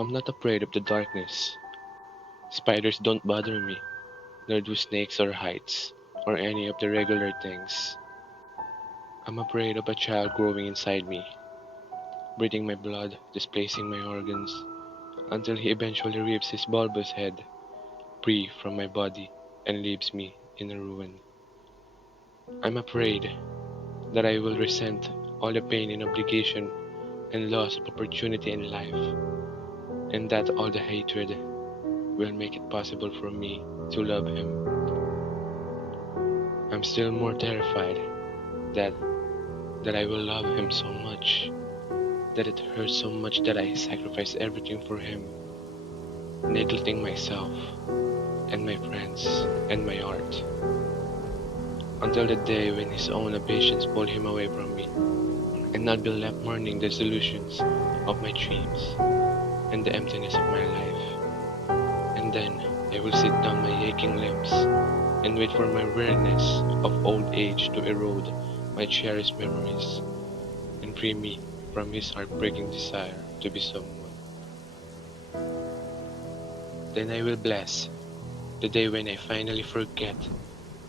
I'm not afraid of the darkness. Spiders don't bother me, nor do snakes or heights, or any of the regular things. I'm afraid of a child growing inside me, breathing my blood, displacing my organs, until he eventually rips his bulbous head free from my body and leaves me in a ruin. I'm afraid that I will resent all the pain and obligation and loss of opportunity in life, and that all the hatred will make it possible for me to love him. I'm still more terrified that that I will love him so much, that it hurts so much that I sacrifice everything for him, neglecting myself and my friends and my art, until the day when his own ambitions pull him away from me, and I'll be left mourning the delusions of my dreams and the emptiness of my life. And then I will sit down my aching limbs and wait for my weariness of old age to erode my cherished memories and free me from his heartbreaking desire to be someone. Then I will bless the day when I finally forget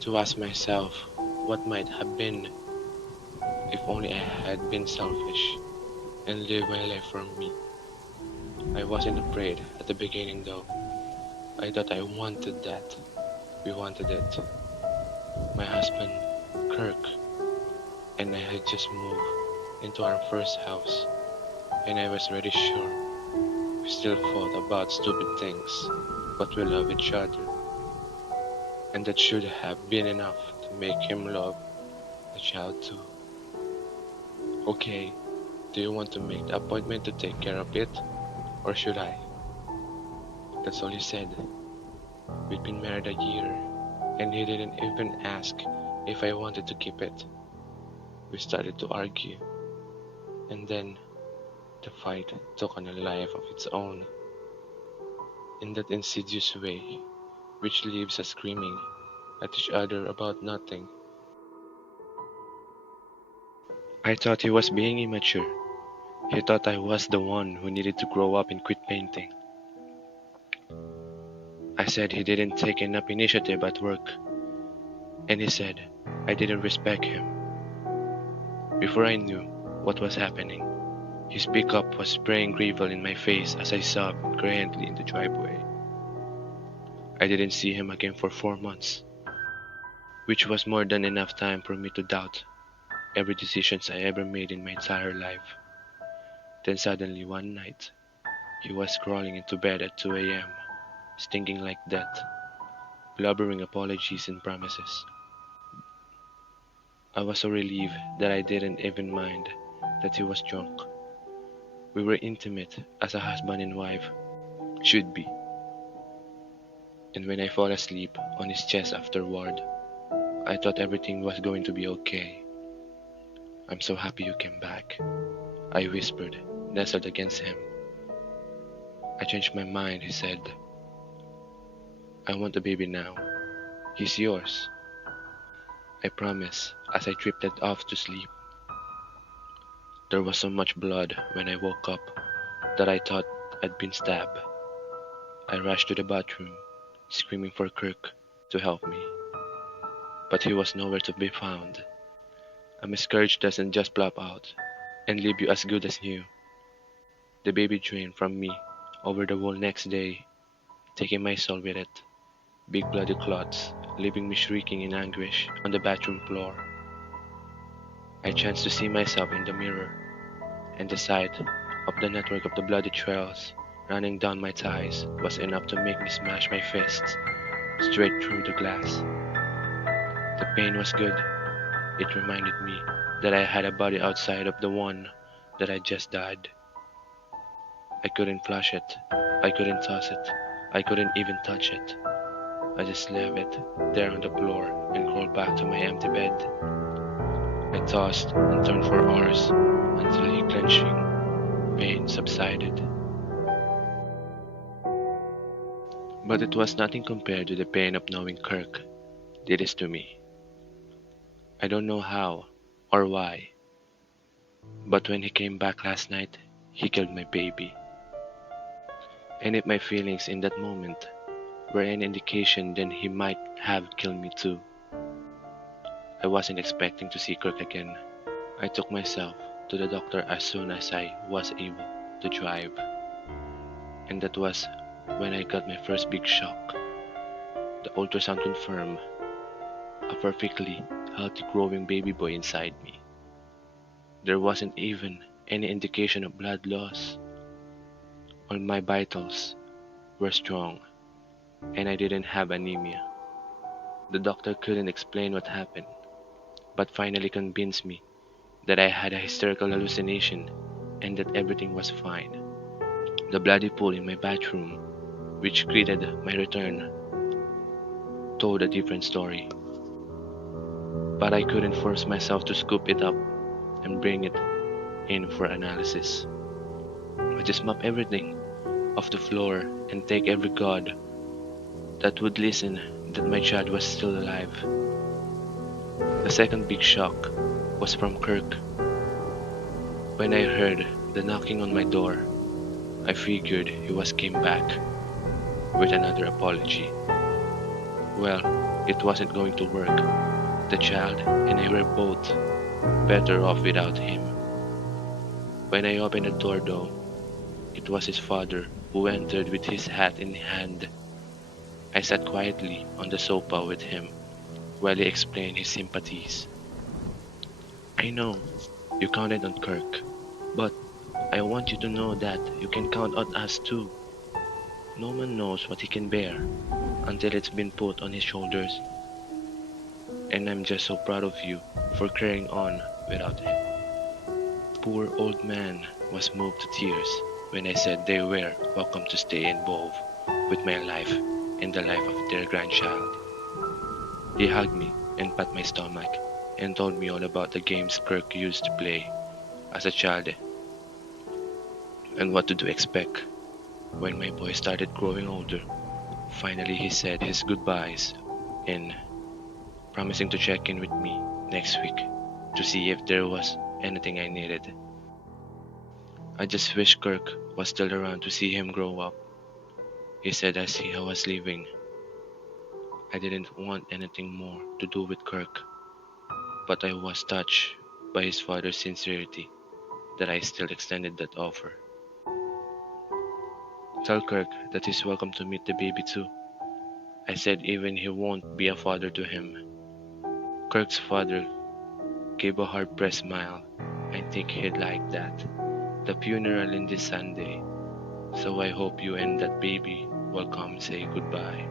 to ask myself what might have been if only I had been selfish and lived my life for me. I wasn't afraid at the beginning though. I thought I wanted that. We wanted it. My husband, Kirk, and I had just moved into our first house, and I was very sure we still fought about stupid things, but we love each other, and that should have been enough to make him love the child too. Okay, do you want to make the appointment to take care of it, or should I? That's all he said. We'd been married a year, and he didn't even ask if I wanted to keep it. We started to argue, and then the fight took on a life of its own, in that insidious way, which leaves us screaming at each other about nothing. I thought he was being immature. He thought I was the one who needed to grow up and quit painting. I said he didn't take enough initiative at work, and he said I didn't respect him. Before I knew what was happening, his pickup was spraying gravel in my face as I sobbed incoherently in the driveway. I didn't see him again for 4 months, which was more than enough time for me to doubt every decision I ever made in my entire life. Then suddenly one night, he was crawling into bed at 2 a.m., stinking like death, blubbering apologies and promises. I was so relieved that I didn't even mind that he was drunk. We were intimate as a husband and wife should be, and when I fall asleep on his chest afterward, I thought everything was going to be okay. I'm so happy you came back, I whispered, nestled against him. I changed my mind, he said. I want a baby now. He's yours. I promise, as I drifted off to sleep. There was so much blood when I woke up that I thought I'd been stabbed. I rushed to the bathroom, screaming for Kirk to help me, but he was nowhere to be found. A miscarriage doesn't just plop out and leave you as good as new. The baby drained from me over the wall next day, taking my soul with it. Big bloody clots, leaving me shrieking in anguish on the bathroom floor. I chanced to see myself in the mirror, and the sight of the network of the bloody trails running down my thighs was enough to make me smash my fists straight through the glass. The pain was good. It reminded me that I had a body outside of the one that I just died. I couldn't flush it. I couldn't toss it. I couldn't even touch it. I just left it there on the floor and crawled back to my empty bed. I tossed and turned for hours until the clenching pain subsided. But it was nothing compared to the pain of knowing Kirk did this to me. I don't know how or why, but when he came back last night, he killed my baby. And if my feelings in that moment were any indication, then he might have killed me too. I wasn't expecting to see Kirk again. I took myself to the doctor as soon as I was able to drive. And that was when I got my first big shock. The ultrasound confirmed a perfectly healthy growing baby boy inside me. There wasn't even any indication of blood loss. All my vitals were strong, and I didn't have anemia. The doctor couldn't explain what happened, but finally convinced me that I had a hysterical hallucination and that everything was fine. The bloody pool in my bathroom, which greeted my return, told a different story. But I couldn't force myself to scoop it up and bring it in for analysis. I just mopped everything off the floor and thank every god that would listen that my child was still alive. The second big shock was from Kirk. When I heard the knocking on my door, I figured he was came back with another apology. Well, it wasn't going to work. The child and I were both better off without him. When I opened the door though, it was his father who entered with his hat in hand. I sat quietly on the sofa with him while he explained his sympathies. I know you counted on Kirk, but I want you to know that you can count on us too. No one knows what he can bear until it's been put on his shoulders, and I'm just so proud of you for carrying on without him. Poor old man was moved to tears when I said they were welcome to stay involved with my life and the life of their grandchild. He hugged me and pat my stomach and told me all about the games Kirk used to play as a child and what to do expect when my boy started growing older. Finally, he said his goodbyes and promising to check in with me next week to see if there was anything I needed. I just wish Kirk was still around to see him grow up, he said as he was leaving. I didn't want anything more to do with Kirk, but I was touched by his father's sincerity that I still extended that offer. Tell Kirk that he's welcome to meet the baby too, I said, even he won't be a father to him. Kirk's father gave a hard-pressed smile. I think he'd like that. The funeral in this Sunday, so I hope you and that baby will come say goodbye.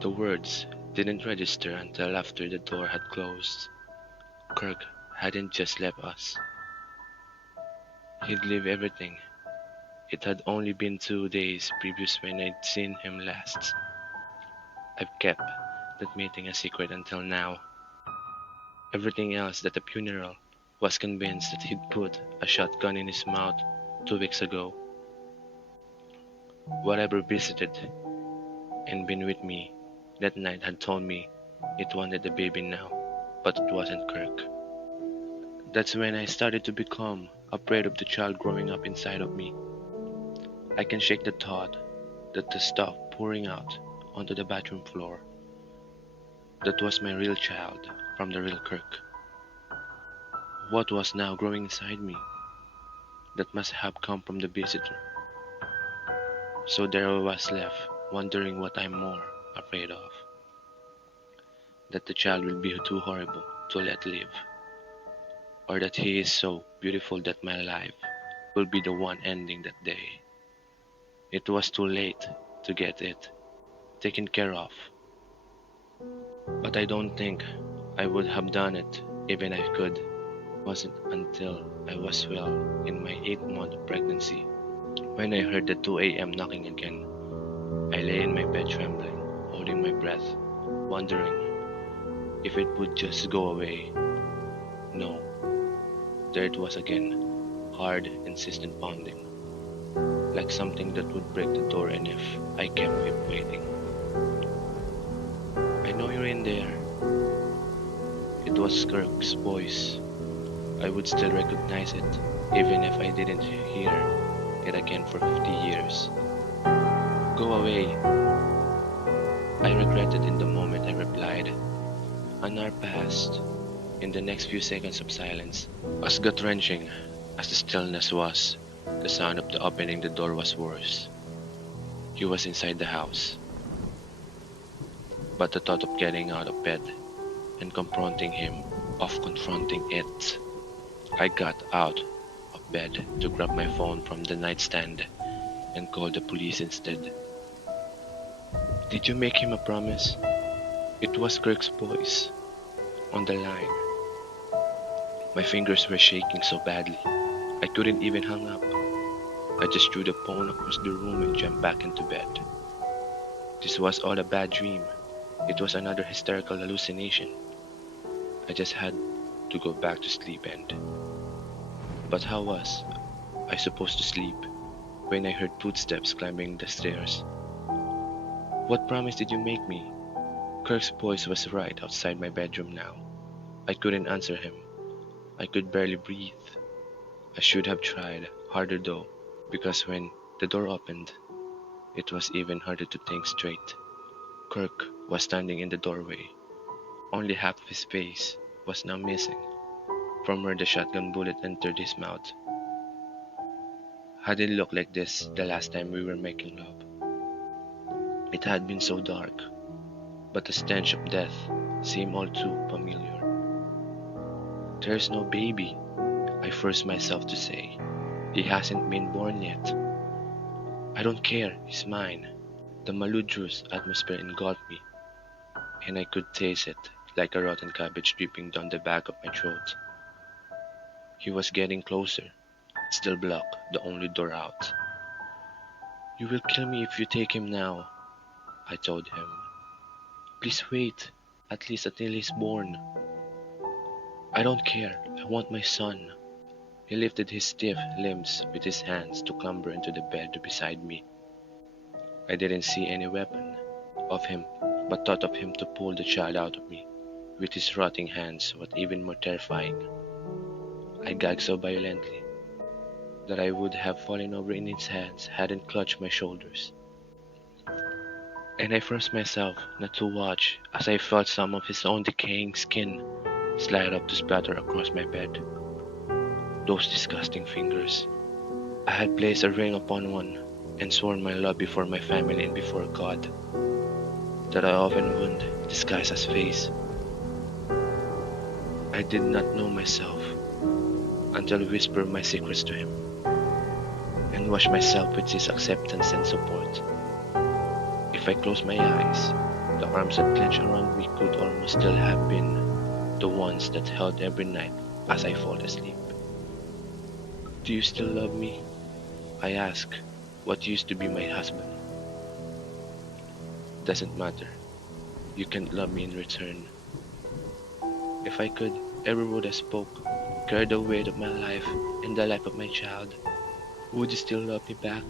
The words didn't register until after the door had closed. Kirk hadn't just left us. He'd leave everything. It had only been 2 days previous when I'd seen him last. I've kept that meeting a secret until now. Everything else at the funeral was convinced that he'd put a shotgun in his mouth 2 weeks ago. Whatever visited and been with me that night had told me it wanted the baby now, but it wasn't Kirk. That's when I started to become afraid of the child growing up inside of me. I can shake the thought that the stuff pouring out onto the bathroom floor, that was my real child from the real Kirk. What was now growing inside me? That must have come from the visitor. So there I was left wondering what I'm more afraid of. That the child will be too horrible to let live, or that he is so beautiful that my life will be the one ending that day. It was too late to get it taken care of, but I don't think I would have done it even if I could. It wasn't until I was well in my 8th month of pregnancy when I heard the 2 a.m. knocking again. I lay in my bed trembling, holding my breath, wondering if it would just go away. No, there it was again, hard, insistent pounding, like something that would break the door and if I kept it waiting. I know you're in there. It was Kirk's voice. I would still recognize it, even if I didn't hear it again for 50 years. Go away. I regretted in the moment I replied. An hour passed. In the next few seconds of silence, as gut-wrenching as the stillness was, the sound of the opening the door was worse. He was inside the house, but the thought of getting out of bed and confronting him, of confronting it, I got out of bed to grab my phone from the nightstand and call the police instead. Did you make him a promise? It was Kirk's voice on the line. My fingers were shaking so badly, I couldn't even hang up. I just threw the phone across the room and jumped back into bed. This was all a bad dream. It was another hysterical hallucination. I just had to go back to sleep and... But how was I supposed to sleep when I heard footsteps climbing the stairs? What promise did you make me? Kirk's voice was right outside my bedroom now. I couldn't answer him. I could barely breathe. I should have tried harder though, because when the door opened, it was even harder to think straight. Kirk was standing in the doorway. Only half of his face was now missing, from where the shotgun bullet entered his mouth. Had it looked like this the last time we were making love? It had been so dark, but the stench of death seemed all too familiar. There's no baby, I forced myself to say. He hasn't been born yet. I don't care, he's mine. The malodorous atmosphere engulfed me, and I could taste it like a rotten cabbage dripping down the back of my throat. He was getting closer, still blocked the only door out. You will kill me if you take him now, I told him. Please wait, at least until he's born. I don't care, I want my son. He lifted his stiff limbs with his hands to clamber into the bed beside me. I didn't see any weapon of him, but thought of him to pull the child out of me with his rotting hands was even more terrifying. I gagged so violently that I would have fallen over in his hands hadn't clutched my shoulders. And I forced myself not to watch as I felt some of his own decaying skin slide up to splatter across my bed. Those disgusting fingers. I had placed a ring upon one and sworn my love before my family and before God, that I often would disguise as face. I did not know myself until I whispered my secrets to him and washed myself with his acceptance and support. If I closed my eyes, the arms that clenched around me could almost still have been the ones that held every night as I fall asleep. Do you still love me? I asked what used to be my husband. Doesn't matter. You can't love me in return. If I could, every word I spoke carried the weight of my life and the life of my child. Would you still love me back?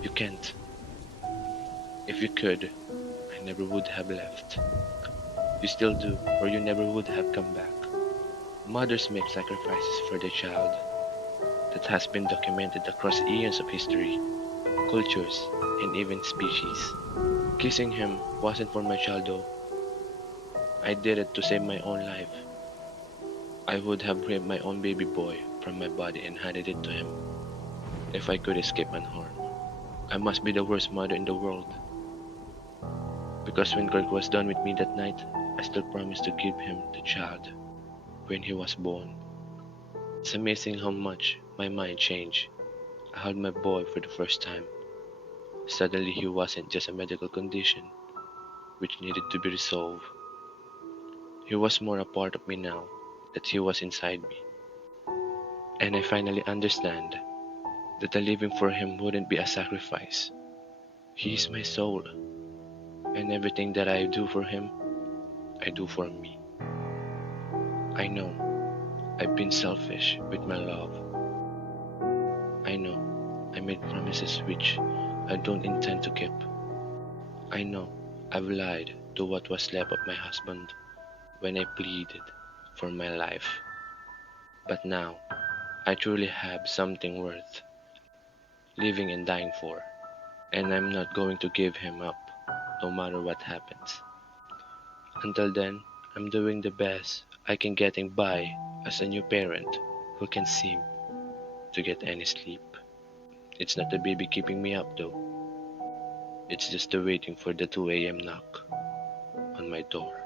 You can't. If you could, I never would have left. You still do, or you never would have come back. Mothers make sacrifices for their child. That has been documented across eons of history, cultures, and even species. Kissing him wasn't for my child though. I did it to save my own life. I would have ripped my own baby boy from my body and handed it to him if I could escape unharmed. I must be the worst mother in the world. Because when Kirk was done with me that night, I still promised to give him the child when he was born. It's amazing how much my mind changed. I held my boy for the first time. Suddenly he wasn't just a medical condition which needed to be resolved. He was more a part of me now that he was inside me. And I finally understand that living for him wouldn't be a sacrifice. He is my soul, and everything that I do for him, I do for me. I know I've been selfish with my love. I know I made promises which I don't intend to keep. I know I've lied to what was left of my husband when I pleaded for my life. But now, I truly have something worth. living and dying for, and I'm not going to give him up, no matter what happens. Until then, I'm doing the best I can getting by as a new parent who can seem to get any sleep. It's not the baby keeping me up though. It's just the waiting for the 2 a.m. knock on my door.